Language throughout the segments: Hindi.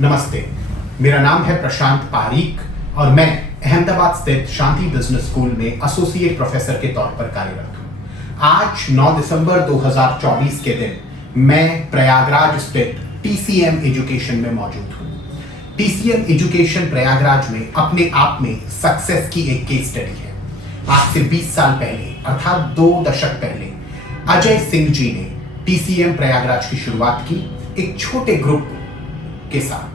नमस्ते, मेरा नाम है प्रशांत पारीक और मैं अहमदाबाद स्थित शांति बिजनेस स्कूल में एसोसिएट प्रोफेसर के तौर पर कार्यरत हूं। आज 9 दिसंबर 2024 के दिन मैं प्रयागराज स्थित टीसीएम एजुकेशन में मौजूद हूं। टीसीएम एजुकेशन प्रयागराज में अपने आप में सक्सेस की एक केस स्टडी है। आज से 20 साल पहले अर्थात 2 दशक पहले अजय सिंह जी ने टीसीएम प्रयागराज की शुरुआत की एक छोटे ग्रुप के साथ।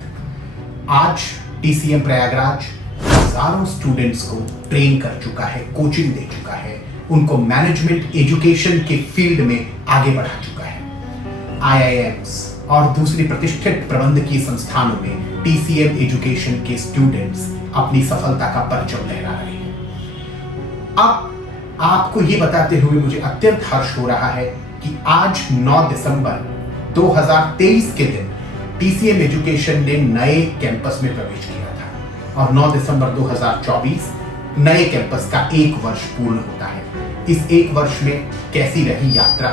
आज टीसीएम प्रयागराज हजारों स्टूडेंट्स को ट्रेन कर चुका है, कोचिंग दे चुका है, उनको मैनेजमेंट एजुकेशन के फील्ड में आगे बढ़ा चुका है। आईआईएम्स और दूसरी प्रतिष्ठित प्रबंधकीय संस्थानों में टीसीएम एजुकेशन के स्टूडेंट्स अपनी सफलता का परचम लहरा रहे हैं। अब आपको ये बताते हुए मुझे अत्यंत हर्ष हो रहा है कि आज 9 दिसंबर 2023 के दिन टीसीएम एजुकेशन ने नए कैंपस में प्रवेश किया था और 9 दिसंबर 2024 नए कैंपस का 1 वर्ष पूर्ण होता है। इस 1 वर्ष में कैसी रही यात्रा,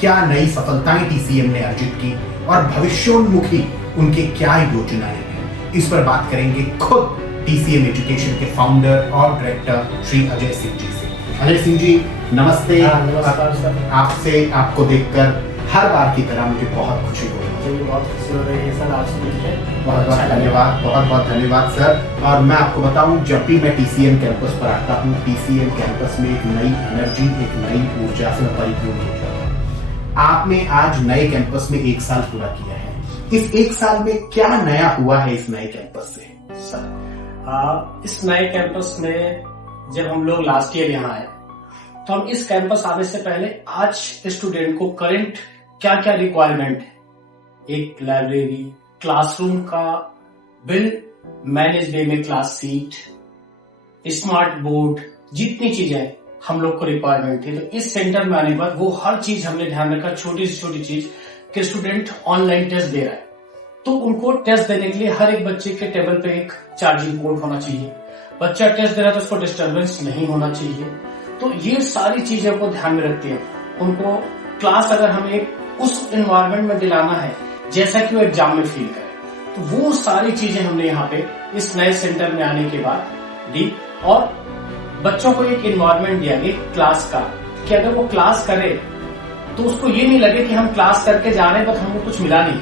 क्या नई सफलताएं टीसीएम ने अर्जित की और भविष्योन्मुखी उनके क्या योजनाएं हैं, इस पर बात करेंगे खुद टीसीएम एजुकेशन के फाउंडर और डायरेक्टर श्री अजय सिंह जी से। अजय सिंह जी नमस्ते। नमस्कार सर। आपसे आपको देखकर हर बार की तरह मुझे बहुत खुशी हो रही है। मुझे भी बहुत खुशी हो रही है सर आपसे मिलकर। बहुत बहुत धन्यवाद, बहुत बहुत धन्यवाद सर। और मैं आपको बताऊं, जब भी मैं टीसीएम कैंपस पर आता हूं, टीसीएम कैंपस में एक नई एनर्जी, एक नई ऊर्जा से परिपूर्ण हो जाता है। आपने आज नए कैंपस में 1 साल पूरा किया है। इस 1 साल में क्या नया हुआ है इस नए कैंपस से? सर इस नए कैंपस में जब हम लोग लास्ट ईयर यहाँ आए तो हम इस कैंपस आने से पहले आज स्टूडेंट को करंट क्या क्या रिक्वायरमेंट है, एक लाइब्रेरी, क्लासरूम का वेल मैनेज वे में क्लास सीट, स्मार्ट बोर्ड, जितनी चीजें हम लोग को रिक्वायरमेंट थी, तो इस सेंटर में आने पर वो हर चीज हमने ध्यान रखा। छोटी से छोटी चीज कि स्टूडेंट ऑनलाइन टेस्ट दे रहा है तो उनको टेस्ट देने के लिए हर एक बच्चे के टेबल पे एक चार्जिंग पोर्ट होना चाहिए। बच्चा टेस्ट दे रहा है तो उसको डिस्टर्बेंस नहीं होना चाहिए। तो ये सारी चीजें को ध्यान में रखते हैं। उनको क्लास अगर हमें उस एनवायरनमेंट में दिलाना है जैसा कि वो एग्जाम में फील करे, तो वो सारी चीजें हमने यहाँ पे इस नए सेंटर में आने के बाद दी। और बच्चों को एक एनवायरनमेंट दिया गया क्लास का कि अगर वो क्लास करे तो उसको ये नहीं लगे कि हम क्लास करके जा रहे हैं बट हमको कुछ मिला नहीं,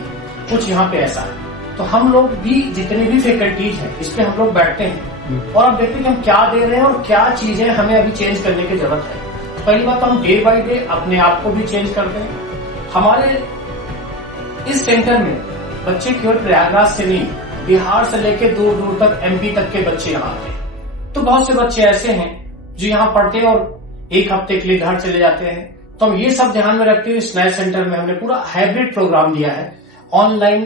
कुछ यहाँ पे ऐसा है। तो हम लोग भी जितने भी फैकल्टीज हैं इस पे हम लोग बैठते हैं और अब देखते हैं कि हम क्या दे रहे हैं और क्या चीजें हमें अभी चेंज करने की जरूरत है। तो पहली बात हम डे बाय डे अपने आप को भी चेंज करते हैं। हमारे इस सेंटर में बच्चे केवल प्रयागराज से नहीं, बिहार से लेकर दूर दूर तक एमपी तक के बच्चे यहाँ आते हैं। तो बहुत से बच्चे ऐसे हैं जो यहाँ पढ़ते हैं और 1 हफ्ते के लिए घर चले जाते हैं। तो हम ये सब ध्यान में रखते हुए इस नए सेंटर में हमने पूरा हाइब्रिड प्रोग्राम दिया है, ऑनलाइन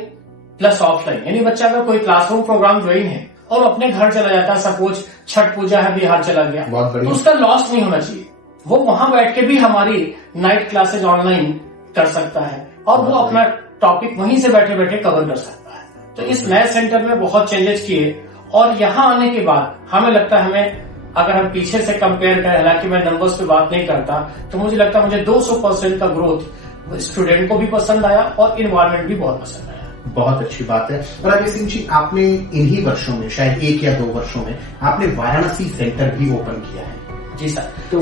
प्लस ऑफलाइन। यानी बच्चा अगर कोई क्लासरूम प्रोग्राम ज्वाइन है और अपने घर चला जाता है, सपोज छठ पूजा है बिहार चला गया, तो उसका लॉस नहीं होना चाहिए। वो वहां बैठ के भी हमारी नाइट क्लासेज ऑनलाइन कर सकता है और वो अपना टॉपिक वहीं से बैठे बैठे कवर कर सकता है। तो इस नए सेंटर में बहुत चेंजेस किए और यहाँ आने के बाद हमें लगता है, हमें अगर हम पीछे से कंपेयर करें, हालांकि मैं नंबर्स पे बात नहीं करता, तो मुझे लगता है मुझे 200% का ग्रोथ स्टूडेंट को भी पसंद आया और इन्वायरमेंट भी बहुत पसंद आया। बहुत अच्छी बात है। और अजय सिंह जी, आपने इन्हीं वर्षों में, शायद 1 या 2 वर्षों में, आपने वाराणसी सेंटर भी ओपन किया है। जी सर। तो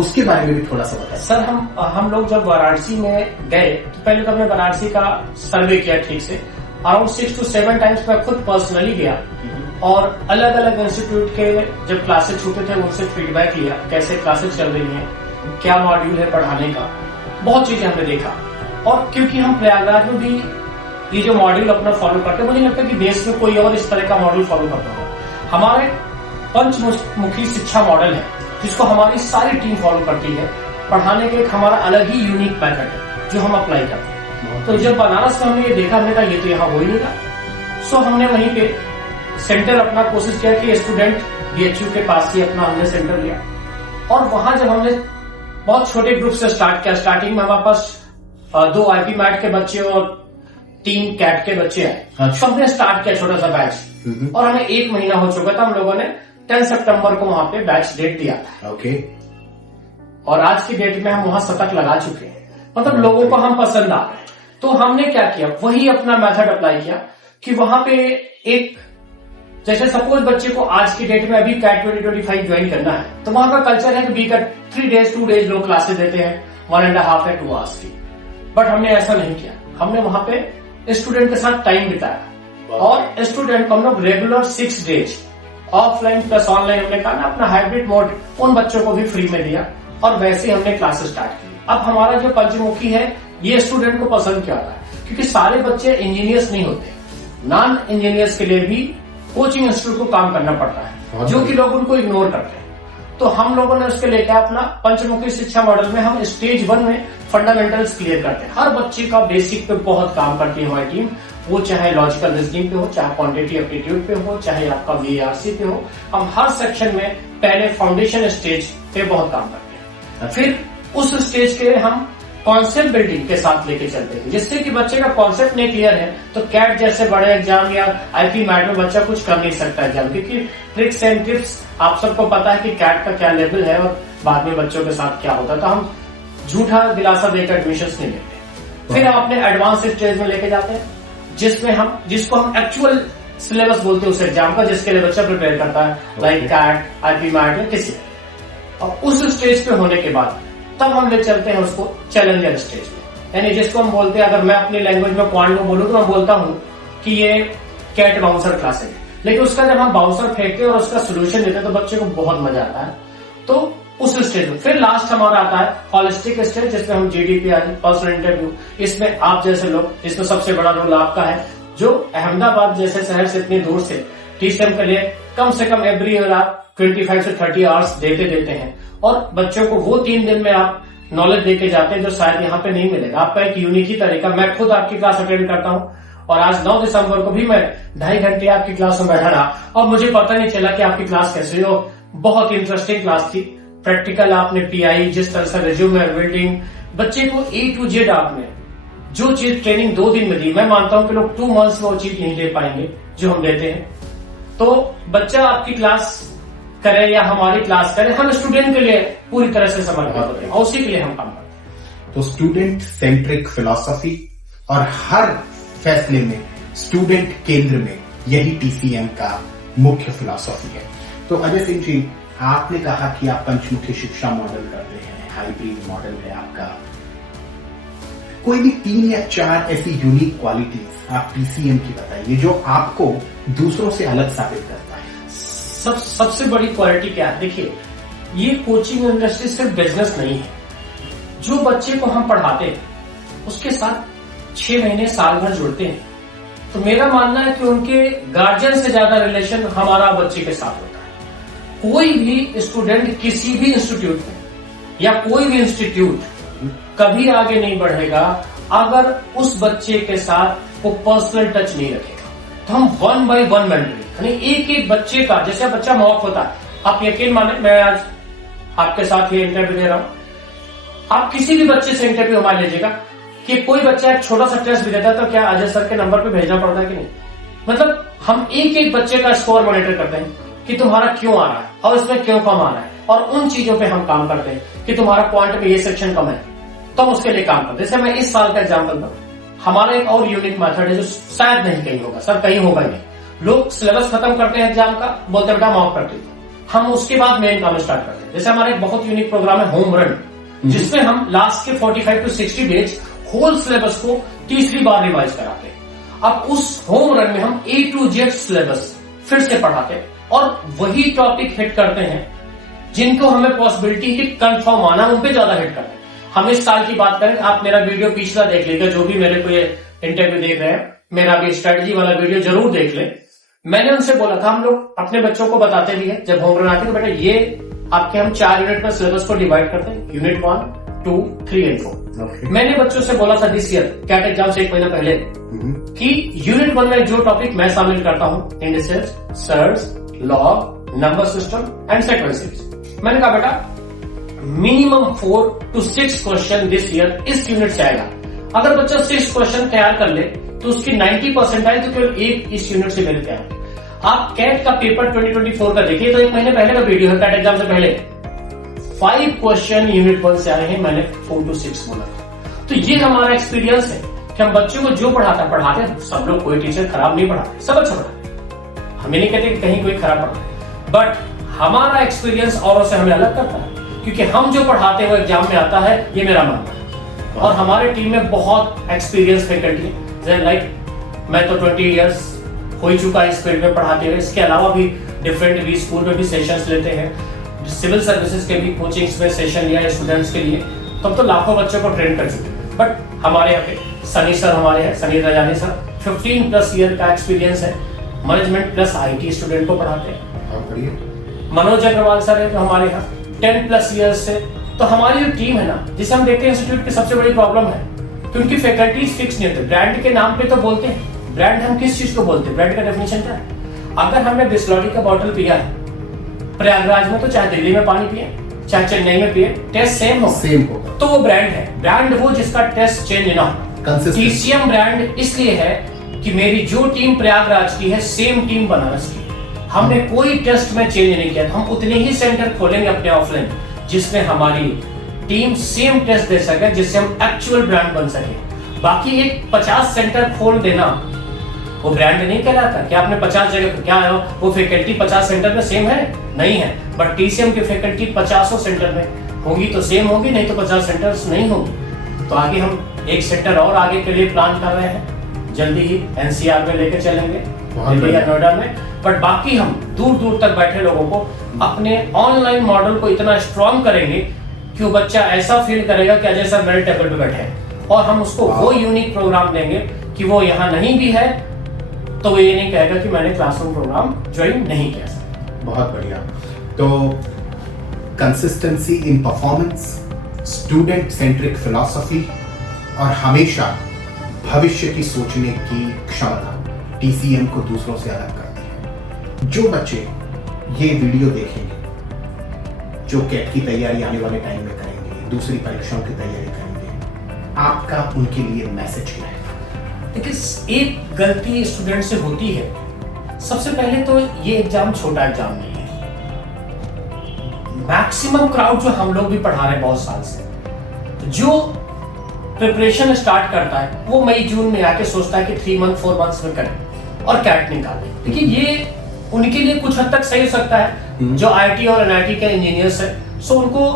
उसके बारे में भी थोड़ा सा बताएं। सर हम लोग जब वाराणसी में गए तो पहले तो हमने वाराणसी का सर्वे किया ठीक से। अराउंड 6 to 7 टाइम्स मैं खुद पर्सनली गया और अलग अलग इंस्टीट्यूट के जब क्लासेस छूटे थे उनसे फीडबैक लिया, कैसे क्लासेस चल रही हैं, क्या मॉड्यूल है पढ़ाने का, बहुत चीजें हमने देखा। और क्योंकि हम प्रयागराज में भी ये जो मॉड्यूल अपना फॉलो करते हैं, मुझे लगता है कि देश में कोई और इस तरह का मॉड्यूल फॉलो करता हो। हमारे पंचमुखी शिक्षा मॉडल है जिसको हमारी सारी टीम फॉलो करती है। पढ़ाने का एक हमारा अलग ही यूनिक मेथड है जो हम अप्लाई करते हैं। तो जब बनारस में हमने ये देखा, हमने कहा ये तो यहाँ हो ही नहीं रहा। सो हमने वहीं पे सेंटर अपना कोशिश किया कि स्टूडेंट बीएचयू के पास ही अपना हमने सेंटर लिया। और वहां जब हमने बहुत छोटे ग्रुप से स्टार्ट किया, स्टार्टिंग में हमारे पास 2 आईपी मैट के बच्चे और 3 कैट के बच्चे आए। तो हमने स्टार्ट किया छोटा सा बैच और हमें 1 महीना हो चुका था। हम लोगों ने 10 सितंबर को वहां पे बैच डेट दिया था। ओके। और आज की डेट में हम वहां शतक लगा चुके हैं, मतलब लोगों को हम पसंद आ रहे हैं। तो हमने क्या किया, वही अपना मेथड अप्लाई किया कि वहां पे एक, जैसे सपोज बच्चे को आज की डेट में अभी कैट 2025 ज्वाइन करना है, तो वहां का कल्चर है कि वीक का 3 डेज 2 डेज लोग क्लासेस देते हैं 1.5 या 2 आवर्स की। बट हमने ऐसा नहीं किया, हमने वहां पे स्टूडेंट के साथ टाइम बिताया और स्टूडेंट को हम लोग regular 6 days offline plus online, हमने कहा ना अपना हाइब्रिड मोड उन बच्चों को भी फ्री में दिया और वैसे हमने क्लासेस स्टार्ट की। अब हमारा जो पंचमुखी है ये स्टूडेंट को पसंद क्यों आता है, क्योंकि सारे बच्चे इंजीनियर्स नहीं होते, नॉन इंजीनियर्स के लिए भी कोचिंग इंस्टीट्यूट को काम करना पड़ता है, जो कि लोग उनको इग्नोर करते हैं। तो हम लोगों ने उसके लेकर अपना पंचमुखी शिक्षा मॉडल में हम स्टेज 1 में फंडामेंटल्स क्लियर करते हैं। हर बच्चे का बेसिक पे बहुत काम करती है हमारी टीम, वो चाहे लॉजिकल रीजनिंग पे हो, चाहे क्वांटिटी एप्टीट्यूड पे हो, चाहे आपका VARC पे हो। हम हर सेक्शन में पहले फाउंडेशन स्टेज पे बहुत काम करते हैं, फिर उस स्टेज के हम कॉन्सेप्ट बिल्डिंग के साथ लेके चलते हैं, जिससे कि बच्चे का कॉन्सेप्ट नहीं क्लियर है तो कैट जैसे बड़े एग्जाम या IP मैट में बच्चा कुछ कर नहीं सकता एग्जाम, क्योंकि ट्रिक्स एंड टिप्स आप सबको पता है कि कैट का क्या लेवल है और बाद में बच्चों के साथ क्या होता है। तो हम झूठा दिलासा देकर एडमिशन नहीं लेते। फिर हम अपने एडवांस स्टेज में लेके जाते हैं, जिसको हम एक्चुअल सिलेबस बोलते हैं उस एग्जाम का, जिसके लिए बच्चा प्रिपेयर करता है, लाइक कैट, IP मैट या किसी। और उस स्टेज पे होने के बाद तब हम ले चलते हैं उसको चैलेंजर स्टेज में, यानी जिसको हम बोलते हैं, अगर मैं अपनी लैंग्वेज में क्वांट में बोलूं तो मैं बोलता हूं कि ये कैट बाउंसर क्लास है। लेकिन उसका जब हम बाउंसर फेंकते हैं और उसका सोल्यूशन देते हैं तो बच्चे को बहुत मजा आता है। तो उस स्टेज में फिर लास्ट हमारा आता है हॉलिस्टिक स्टेज, जिसमें हम GDPI, पर्सनल इंटरव्यू, इसमें आप जैसे लोग, इसमें सबसे बड़ा रोल आपका है, जो अहमदाबाद जैसे शहर से इतनी दूर से TCM के लिए कम से कम एवरी ईयर आप 25 से 30 आवर्स देते हैं और बच्चों को वो 3 दिन में आप नॉलेज देके जाते हैं जो शायद यहाँ पे नहीं मिलेगा। आपका एक यूनिक ही तरीका, मैं खुद आपकी क्लास अटेंड करता हूँ और आज 9 दिसंबर को भी मैं 2.5 घंटे आपकी क्लास में बैठा रहा और मुझे पता नहीं चला कि आपकी क्लास कैसी हो। बहुत इंटरेस्टिंग क्लास थी, प्रैक्टिकल आपने PI, जिस तरह से रिज्यूमे बिल्डिंग, बच्चे को A to Z आपने जो चीज ट्रेनिंग 2 दिन में दी, मैं मानता हूं कि लोग 2 मंथ्स में वो चीज नहीं दे पाएंगे जो हम देते हैं। तो बच्चा आपकी क्लास करे या हमारी क्लास करे, हम स्टूडेंट के लिए पूरी तरह से समर्पित होते हैं और उसी के लिए हम काम करते हैं। तो स्टूडेंट सेंट्रिक फिलॉसफी और हर फैसले में स्टूडेंट केंद्र में, यही TCM का मुख्य फिलॉसफी है। तो अजय सिंह जी, आपने कहा कि आप पंचमुखी शिक्षा मॉडल करते हैं, हाइब्रिड मॉडल है आपका। कोई भी 3 या 4 ऐसी यूनिक क्वालिटीज आप TCM की बताइए जो आपको दूसरों से अलग साबित करता है। सबसे बड़ी क्वालिटी क्या है? देखिए, ये कोचिंग इंडस्ट्री सिर्फ बिजनेस नहीं है। जो बच्चे को हम पढ़ाते हैं उसके साथ 6 महीने साल भर जुड़ते हैं, तो मेरा मानना है कि उनके गार्जियन से ज्यादा रिलेशन हमारा बच्चे के साथ होता है। कोई भी स्टूडेंट किसी भी इंस्टीट्यूट में या कोई भी इंस्टीट्यूट कभी आगे नहीं बढ़ेगा अगर उस बच्चे के साथ वो पर्सनल टच नहीं रखेगा। तो हम 1 by 1 मेंटरिंग, यानी एक बच्चे का, जैसे बच्चा मॉक होता है, आप यकीन माने मैं आज आपके साथ ये इंटरव्यू दे रहा हूं, आप किसी भी बच्चे से इंटरव्यू मान लीजिएगा कि कोई बच्चा एक छोटा सा टेस्ट भी देता है तो क्या अजय सर के नंबर पे भेजना पड़ता है कि नहीं? मतलब हम एक बच्चे का स्कोर मॉनिटर करते हैं कि तुम्हारा क्यों आ रहा है और इसमें क्यों कम आ रहा है, और उन चीजों पे हम काम करते हैं कि तुम्हारा क्वांट में ये सेक्शन कम है तो हम उसके लिए काम करते हैं। जैसे मैं इस साल का एग्जाम्पल दूं, हमारा एक और यूनिक मेथड है जो शायद नहीं कहीं होगा, सर कहीं होगा नहीं। लोग सिलेबस खत्म करते हैं एग्जाम का, बोलते बेटा मॉक करते हैं, हम उसके बाद मेन काम स्टार्ट करते हैं। जैसे हमारा एक बहुत यूनिक प्रोग्राम है होम रन, जिसमें हम लास्ट के 45 to 60 डेज होल सिलेबस को तीसरी बार रिवाइज कराते हैं। अब उस होम रन में हम A to Z सिलेबस फिर से पढ़ाते हैं और वही टॉपिक हिट करते हैं जिनको हमें पॉसिबिलिटी कि कंफर्म आना, उन पे ज्यादा हिट करते हैं। हम इस साल की बात करें, आप मेरा वीडियो पिछला देख लीजिए, जो भी मेरे को ये इंटरव्यू देख रहे हैं, मेरा भी स्ट्रेटजी वाला वीडियो जरूर देख ले। मैंने उनसे बोला था, हम लोग अपने बच्चों को बताते भी है जब होम रन आते हैं, तो बेटा ये आपके हम 4 यूनिट में सिलेबस को डिवाइड करते हैं, यूनिट 1, 2, 3 and 4। मैंने बच्चों से बोला था दिस ईयर कैट एग्जाम से 1 महीना पहले कि यूनिट 1 में जो टॉपिक मैं शामिल करता हूं, indices, search, log, number system and sequences. मैंने कहा बेटा minimum 4 to 6 question this year इस यूनिट से आएगा। अगर बच्चा 6 क्वेश्चन तैयार कर ले तो उसकी 90% आए, तो केवल 1 इस यूनिट से मिल गया। आप कैट का पेपर 2024 का देखिए तो 1 महीने पहले का वीडियो है, कैट एग्जाम से पहले 5 क्वेश्चन यूनिट 1 से आए हैं, मैंने 4 to 6 बोला था। तो ये हमारा एक्सपीरियंस है कि हम बच्चों को जो पढ़ाते सब लोग, कोई टीचर खराब नहीं पढ़ाते, सब अच्छा पढ़ाते। हमें नहीं कहते कि कहीं कोई खराब पढ़ाते, बट हमारा एक्सपीरियंस औरों से हमें अलग करता है, क्योंकि हम जो पढ़ाते हैं वो एग्जाम में आता है, ये मेरा मानना है। और हमारे टीम में बहुत एक्सपीरियंस फैकल्टी है, लाइक मैं तो 20 इयर्स हो ही चुका है इस फील्ड में पढ़ाते हुए। इसके अलावा भी डिफरेंट भी स्कूल में भी सेशंस लेते हैं, सिविल सर्विसेज के भी कोचिंग्स में सेशन लिया है स्टूडेंट्स के लिए, तब तो लाखों बच्चों को ट्रेन कर चुके हैं। बट हमारे यहाँ पे सनी सर हमारे हैं, सनी रजानी सर, 15+ ईयर का एक्सपीरियंस है, मैनेजमेंट प्लस IT स्टूडेंट को पढ़ाते हैं। मनोज अग्रवाल सर है जो हमारे यहाँ 10+ ईयर्स से। तो हमारी जो टीम है ना, जिसे हम देखते हैं इंस्टीट्यूट की सबसे बड़ी प्रॉब्लम है कि उनकी फैकल्टीज फिक्स नहीं होती। ब्रांड के नाम पे तो बोलते हैं, ब्रांड हम किस चीज को बोलते हैं, ब्रांड का डेफिनेशन क्या है? अगर हमने बिस्लरी का बॉटल पिया है प्रयागराज में, तो चाहे दिल्ली में पानी पिए चाहे चेन्नई में पिए, टेस्ट सेम होगा, तो वो ब्रांड है। ब्रांड वो जिसका टेस्ट चेंज ना हो। TCM ब्रांड इसलिए है कि मेरी जो टीम प्रयागराज की है सेम टीम बनारस की, हमने कोई टेस्ट में चेंज नहीं किया। तो हम उतने ही सेंटर खोलेंगे अपने ऑफलाइन जिसमें हमारी टीम सेम टेस्ट दे सके, जिससे हम एक्चुअल ब्रांड बन सके। बाकी एक 50 सेंटर खोल देना वो ब्रांड नहीं कहलाता। क्या आपने 50 जगह, क्या है वो फैकल्टी 50 सेंटर में सेम है? नहीं है। बट TCM की फैकल्टी 50 सेंटर में होगी तो सेम होगी, नहीं तो 50 सेंटर्स नहीं होगी। तो आगे हम एक सेंटर और आगे के लिए प्लान कर रहे हैं, जल्दी ही NCR में लेकर चलेंगे, दिल्ली या नोएडा में। बट बाकी हम दूर दूर तक बैठे लोगों को अपने ऑनलाइन मॉडल को इतना स्ट्रॉन्ग करेंगे कि वो बच्चा ऐसा फील करेगा कि अजय सर मेरे टेबल पे बैठे हैं। और हम उसको वो यूनिक प्रोग्राम देंगे कि वो यहाँ नहीं भी है तो वो ये नहीं कहेगा कि मैंने क्लासरूम प्रोग्राम ज्वाइन नहीं किया सर। बहुत बढ़िया। तो consistency in performance, student centric philosophy और हमेशा भविष्य की सोचने की क्षमता TCM को दूसरों से अलग करती है। जो बच्चे ये वीडियो देखेंगे, जो कैट की तैयारी आने वाले टाइम में करेंगे, दूसरी परीक्षाओं की तैयारी करेंगे, आपका उनके लिए मैसेज क्या है? देखिए, एक गलती स्टूडेंट से होती है। सबसे पहले तो ये एग्जाम छोटा एग्जाम नहीं है। मैक्सिमम क्राउड जो हम लोग भी पढ़ा रहे हैं बहुत साल से, जो प्रिपरेशन स्टार्ट करता है वो मई जून में आके सोचता है कि 3 मंथ 4 मंथ्स में करें और कैट निकालें। देखिए, ये उनके लिए कुछ हद तक सही हो सकता है। जो IT और NIT के इंजीनियर्स हैं, सो उनको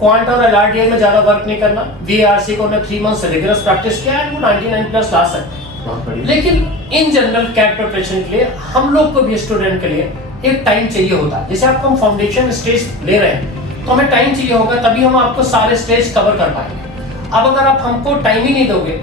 क्वांट और LRDI में ज्यादा वर्क नहीं करना। VRC को उन्होंने 3 मंथ्स रिगरस प्रैक्टिस किया है, वो 99+ ला सकते हैं। लेकिन इन जनरल कैट प्रिपरेशन के लिए हम लोग को भी, स्टूडेंट के लिए एक टाइम चाहिए होता है। जैसे आपको हम फाउंडेशन स्टेज ले रहे हैं तो हमें टाइम चाहिए होगा, तभी हम आपको सारे स्टेज कवर कर पाएंगे। अब अगर आप हमको टाइम ही नहीं दोगे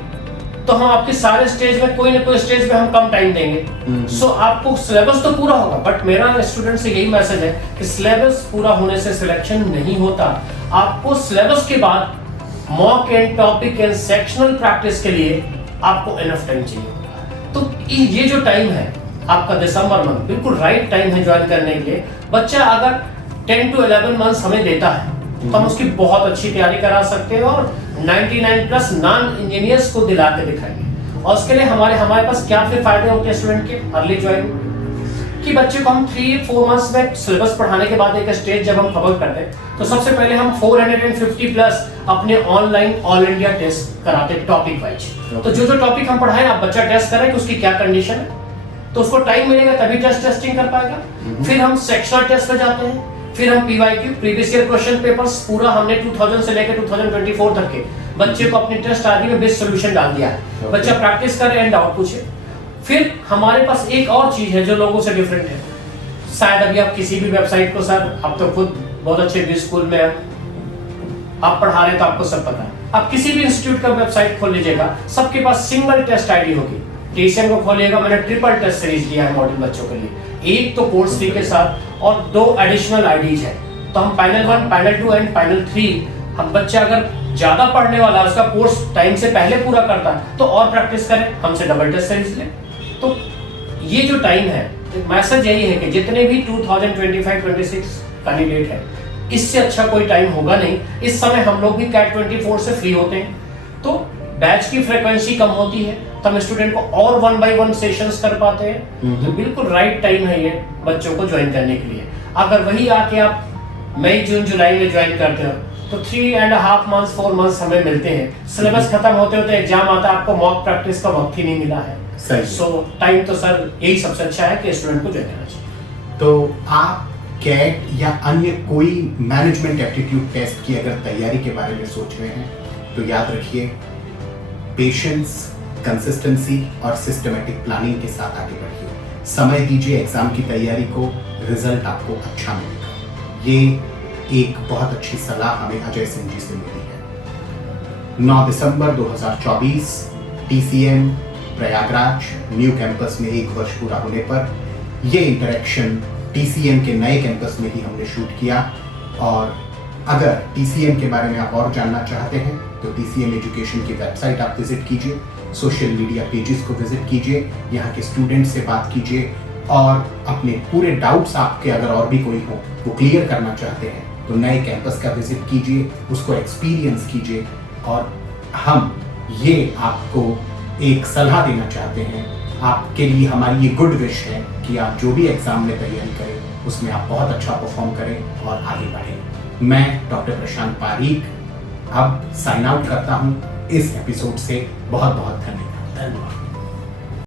तो हम आपके सारे स्टेज में कोई ना कोई स्टेज में हम कम टाइम देंगे। सो आपको सिलेबस तो पूरा होगा, बट मेरा स्टूडेंट से यही मैसेज है कि सिलेबस पूरा होने से सिलेक्शन नहीं होता। आपको सिलेबस के बाद mock and topic and sectional practice के लिए आपको इनफ टाइम चाहिए होगा। तो ये जो टाइम है आपका दिसंबर मंथ, बिल्कुल राइट टाइम है ज्वाइन करने के लिए। बच्चा अगर 10 to 11 मंथ्स हमें देता है तो हम उसकी बहुत अच्छी तैयारी करा सकते हैं और 99+ नॉन इंजीनियर्स को दिला के दिखाएंगे। और उसके लिए हमारे पास क्या फिर फायदे होते हैं स्टूडेंट के अर्ली ज्वाइन, कि बच्चे को हम 3-4 मंथ्स में सिलेबस पढ़ाने के बाद एक स्टेज जब हम कवर करते हैं तो सबसे पहले हम 450+ अपने ऑनलाइन ऑल इंडिया टेस्ट कराते हैं टॉपिक वाइज। तो जो टॉपिक हम पढ़ाएं आप बच्चा टेस्ट करें कि उसकी क्या कंडीशन है, तो उसको टाइम मिलेगा तभी टेस्टिंग कर पाएगा। फिर हम सेक्शनल टेस्ट पे जाते हैं, फिर हम PYQ previous year question papers पूरा हमने 2000 से लेकर 2024 तक के बच्चे को अपने टेस्ट आदि में बेस्ट सोल्यूशन डाल दिया है। बच्चा प्रैक्टिस करे एंड डाउट पूछे। फिर हमारे पास एक और चीज है जो लोगों से डिफरेंट है। शायद अभी आप किसी भी वेबसाइट को, सर आप तो खुद बहुत अच्छे भी स्कूल में आप पढ़ा रहे तो आपको सब पता है, आप किसी भी इंस्टीट्यूट का वेबसाइट खोल लीजिएगा, सबके पास सिंगल टेस्ट आईडी होगी। TCM को खोलिएगा, मैंने ट्रिपल टेस्ट सीरीज दिया है मॉडल बच्चों के लिए, एक तो कोर्स फी के साथ और 2 एडिशनल आईडीज है। तो हम पैनल 1, पैनल 2 एंड पैनल 3, हम बच्चा अगर ज्यादा पढ़ने वाला है, उसका कोर्स टाइम से पहले पूरा करता है तो और प्रैक्टिस करें, हमसे डबल टेस्ट सीरीज ले। तो ये जो टाइम है, मैसेज यही है कि जितने भी 2025-26 कैंडिडेट है, इससे अच्छा कोई टाइम होगा नहीं। इस समय हम लोग भी कैट 24 से फ्री होते हैं, तो बैच की फ्रीक्वेंसी कम होती है, तो हम स्टूडेंट को और 1 by 1 सेशंस कर पाते हैं। तो बिल्कुल राइट टाइम है ये बच्चों को ज्वाइन करने के लिए। अगर वही आके आप मई जून जुलाई में ज्वाइन करते हो तो 3.5 मंथ्स 4 मंथ्स हमें मिलते हैं। सिलेबस खत्म होते होते एग्जाम आता है, आपको मॉक प्रैक्टिस का वक्त ही नहीं मिला है। सही। सो टाइम तो सर यही सबसे अच्छा है कि स्टूडेंट को ज्वाइन करना चाहिए। तो आप कैट या अन्य कोई मैनेजमेंट एप्टीट्यूड टेस्ट की अगर तैयारी के बारे में सोच रहे हैं तो याद रखिए, पेशेंस, कंसिस्टेंसी और सिस्टमेटिक प्लानिंग के साथ आगे बढ़िए। समय दीजिए एग्जाम की तैयारी को, रिजल्ट आपको अच्छा मिलेगा। ये एक बहुत अच्छी सलाह हमें अजय सिंह जी से मिली है। 9 दिसंबर 2024 TCM प्रयागराज न्यू कैंपस में 1 वर्ष पूरा होने पर ये इंटरेक्शन TCM के नए कैंपस में ही हमने शूट किया। और अगर TCM के बारे में आप और जानना चाहते हैं तो TCM एजुकेशन की वेबसाइट आप विजिट कीजिए, सोशल मीडिया पेजेस को विजिट कीजिए, यहाँ के स्टूडेंट से बात कीजिए और अपने पूरे डाउट्स आपके अगर और भी कोई हो वो क्लियर करना चाहते हैं तो नए कैंपस का विजिट कीजिए, उसको एक्सपीरियंस कीजिए। और हम ये आपको एक सलाह देना चाहते हैं, आपके लिए हमारी ये गुड विश है कि आप जो भी एग्जाम में तैयारी करें उसमें आप बहुत अच्छा परफॉर्म करें और आगे बढ़ें। मैं डॉक्टर प्रशांत पारीक अब साइन आउट करता हूं इस एपिसोड से। बहुत बहुत धन्यवाद।